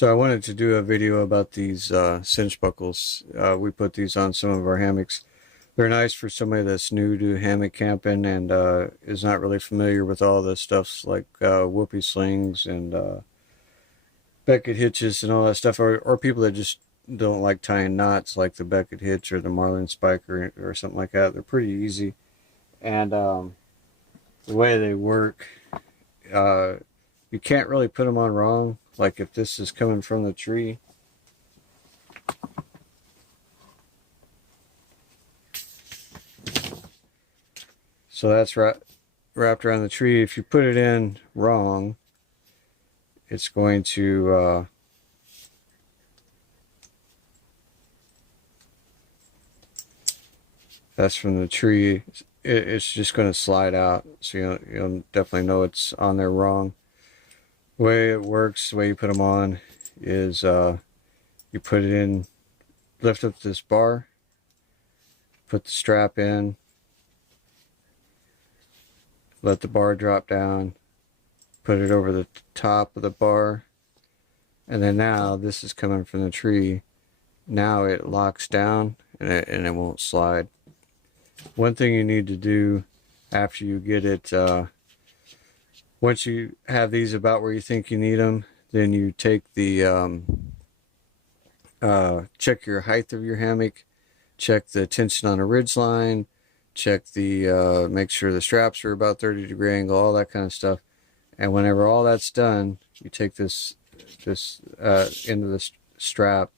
So I wanted to do a video about these cinch buckles. We put these on some of our hammocks. They're nice for somebody that's new to hammock camping and is not really familiar with all the stuffs like whoopee slings and Beckett hitches and all that stuff, or people that just don't like tying knots like the Beckett hitch or the Marlin spike or something like that. They're pretty easy. And the way they work, uh, you can't really put them on wrong. Like if this is coming from the tree, so that's wrapped around the tree. If you put it in wrong, it's going to that's from the tree. It's just going to slide out, so you'll definitely know it's on there wrong. The way it works, the way you put them on, is you put it in, lift up this bar, put the strap in, let the bar drop down, put it over the top of the bar, and then now this is coming from the tree. Now it locks down and it won't slide. One thing you need to do after you get it, once you have these about where you think you need them, then you take the check your height of your hammock, check the tension on a ridge line, check the make sure the straps are about 30-degree angle, all that kind of stuff. And whenever all that's done, you take this into the strap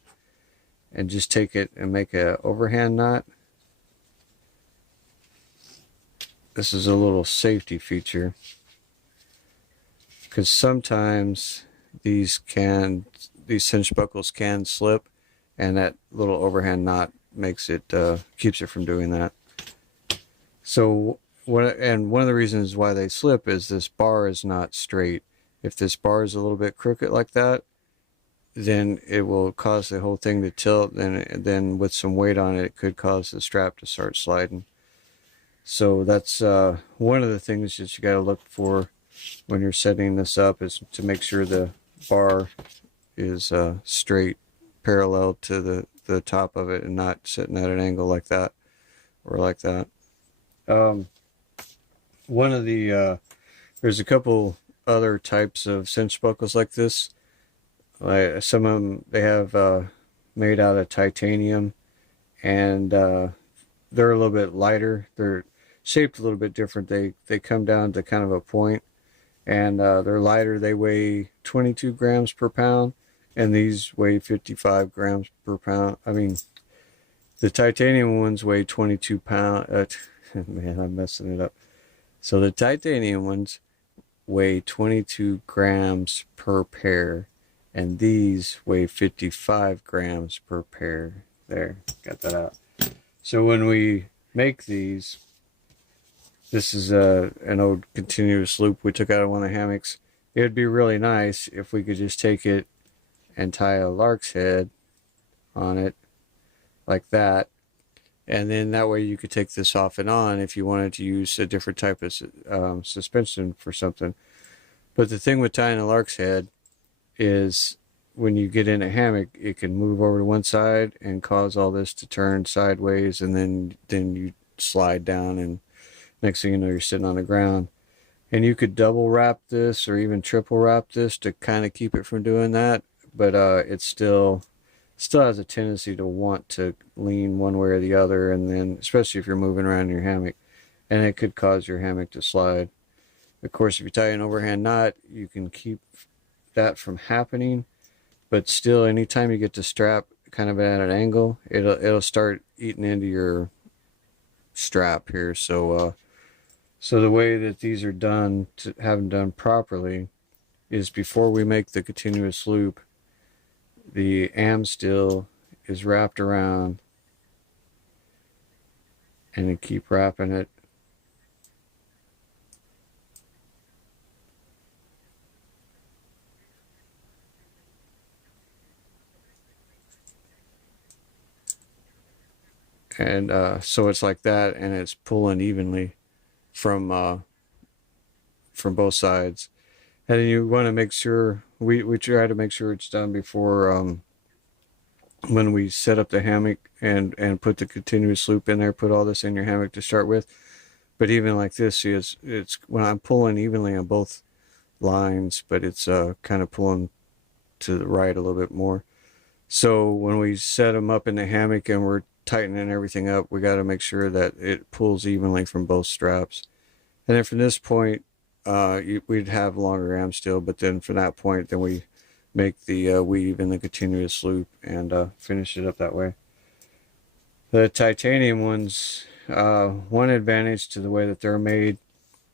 and just take it and make a overhand knot. This is a little safety feature, because sometimes these cinch buckles can slip, and that little overhand knot makes it keeps it from doing that. So one of the reasons why they slip is this bar is not straight. If this bar is a little bit crooked like that, then it will cause the whole thing to tilt, and then with some weight on it, it could cause the strap to start sliding. So that's one of the things that you got to look for when you're setting this up, is to make sure the bar is straight, parallel to the top of it, and not sitting at an angle like that or like that. One of the there's a couple other types of cinch buckles like this. Like some of them, they have made out of titanium, and they're a little bit lighter. They're shaped a little bit different. They come down to kind of a point, and they're lighter. They weigh 22 grams per pound, and these weigh 55 grams per pound. I mean, the titanium ones weigh 22 pounds. Man, I'm messing it up. So the titanium ones weigh 22 grams per pair, and these weigh 55 grams per pair. There, got that out. So when we make these, this is an old continuous loop we took out of one of the hammocks. It would be really nice if we could just take it and tie a lark's head on it like that, and then that way you could take this off and on if you wanted to use a different type of suspension for something. But the thing with tying a lark's head is when you get in a hammock, it can move over to one side and cause all this to turn sideways, and then you slide down, and next thing you know, you're sitting on the ground. And you could double wrap this or even triple wrap this to kind of keep it from doing that, but it still has a tendency to want to lean one way or the other, and then especially if you're moving around in your hammock, and it could cause your hammock to slide. Of course, if you tie an overhand knot, you can keep that from happening, but still, anytime you get the strap kind of at an angle, it'll start eating into your strap here. So so the way that these are done, to have them done properly, is before we make the continuous loop, the am steel is wrapped around, and you keep wrapping it. And so it's like that, and it's pulling evenly from both sides. And then you want to make sure we try to make sure it's done before when we set up the hammock and put the continuous loop in there, put all this in your hammock to start with. But even like this, see, it's when I'm pulling evenly on both lines, but it's kind of pulling to the right a little bit more. So when we set them up in the hammock and we're tightening everything up, we got to make sure that it pulls evenly from both straps. And then from this point, we'd have longer arm steel, but then from that point, then we make the weave in the continuous loop and finish it up that way. The titanium ones, one advantage to the way that they're made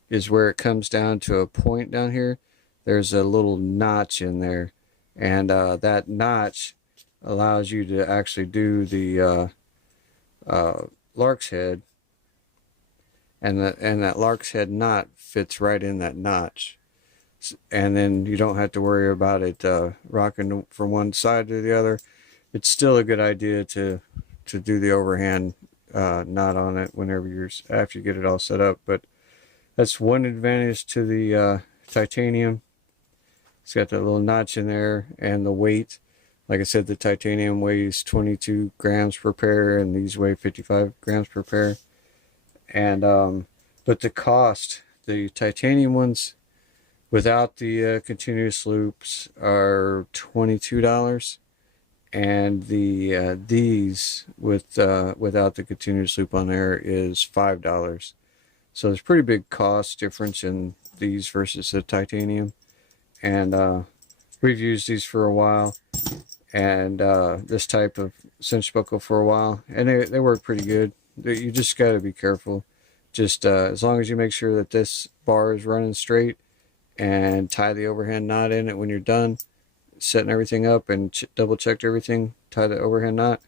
is where it comes down to a point down here. There's a little notch in there, and that notch allows you to actually do the lark's head, and that lark's head knot fits right in that notch, and then you don't have to worry about it rocking from one side to the other. It's still a good idea to do the overhand knot on it whenever after you get it all set up. But that's one advantage to the titanium. It's got that little notch in there, and the weight. Like I said, the titanium weighs 22 grams per pair, and these weigh 55 grams per pair. And but the cost, the titanium ones without the continuous loops are $22, and the these without the continuous loop on there is $5. So there's a pretty big cost difference in these versus the titanium. And we've used these for a while, and this type of cinch buckle for a while, and they work pretty good. You just got to be careful. Just as long as you make sure that this bar is running straight, and tie the overhand knot in it when you're done setting everything up, and double checked everything, tie the overhand knot,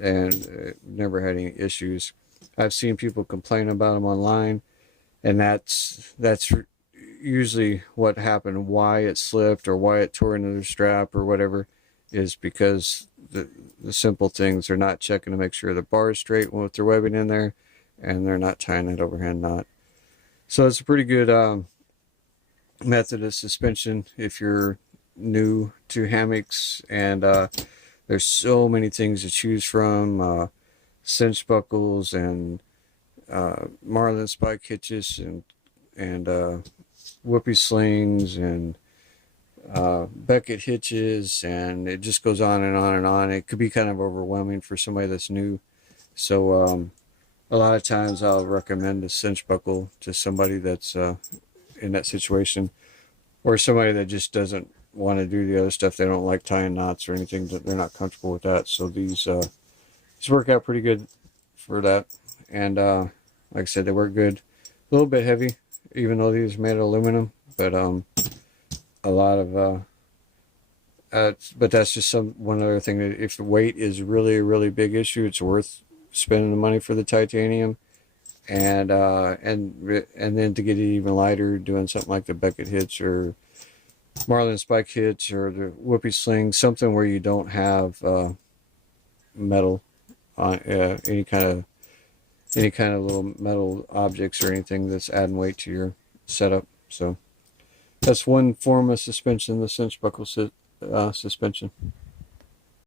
and never had any issues. I've seen people complain about them online, and that's usually what happened, why it slipped or why it tore into the strap or whatever, is because the simple things, they're not checking to make sure the bar is straight with their webbing in there, and they're not tying that overhand knot. So it's a pretty good method of suspension if you're new to hammocks, and there's so many things to choose from, cinch buckles and marlin spike hitches and whoopee slings and Beckett hitches, and it just goes on and on and on. It could be kind of overwhelming for somebody that's new. So a lot of times I'll recommend a cinch buckle to somebody that's in that situation, or somebody that just doesn't want to do the other stuff. They don't like tying knots or anything, they're not comfortable with that. So these work out pretty good for that. And like I said, they work good. A little bit heavy, even though these are made of aluminum, but a lot of but that's just one other thing, that if the weight is really a really big issue, it's worth spending the money for the titanium, and then to get it even lighter, doing something like the Beckett hitch or marlin spike hitch or the whoopee sling, something where you don't have metal on any kind of little metal objects or anything that's adding weight to your setup. So that's one form of suspension, the cinch buckle suspension.